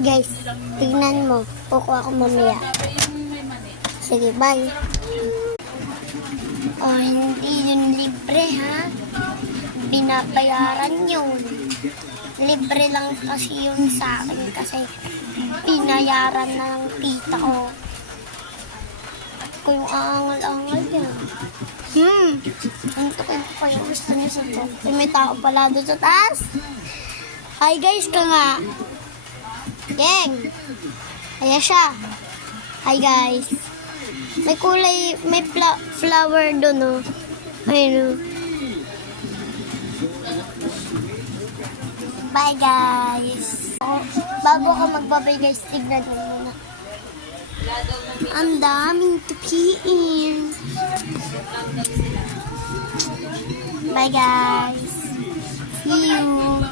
Guys, tignan mo. Kukuha ko mamaya. Sige, bye. Oh, hindi yun libre, ha? Binabayaran yun. Libre lang kasi yun sa akin kasi binayaran na ng tita ko. At ko yung aangal-angal yan. Anto kayo pa yung gusto niyo sa to. May tao pala doon sa taas. Hi guys, ka nga. Geng. Ayan siya. Hi guys. May kulay, may flower doon, oh. Ayun, oh. Bye guys. Bago ko magbabay guys, tignan mo muna. Ang daming tukiin. Bye guys. See you.